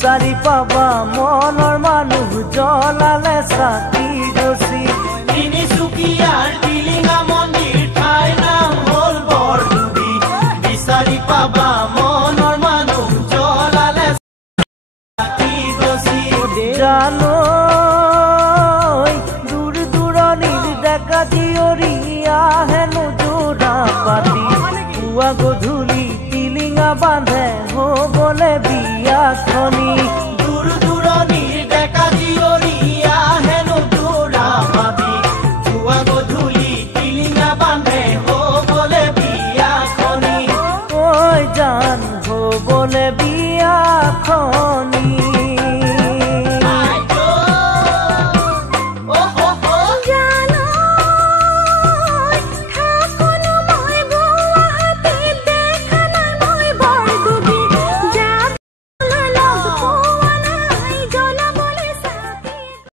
বিচাৰি পাবা মনৰ মানুহ জ্বলালে চাকি গছি তিনিচুকীয়াৰ টিলিঙা মন্দিৰ ঠাই নাম হ'ল বৰডুবি বিচাৰি পাবা মনৰ মানুহ জ্বলালে চাকি গছি জানো দূৰ দূৰণিৰ ডেকা জীয়ৰী আহেনো যোৰা পাতি পুৱা গধূলি টিলিঙা বান্ধে হ'বলে বিয়াখনি দূৰ দূৰ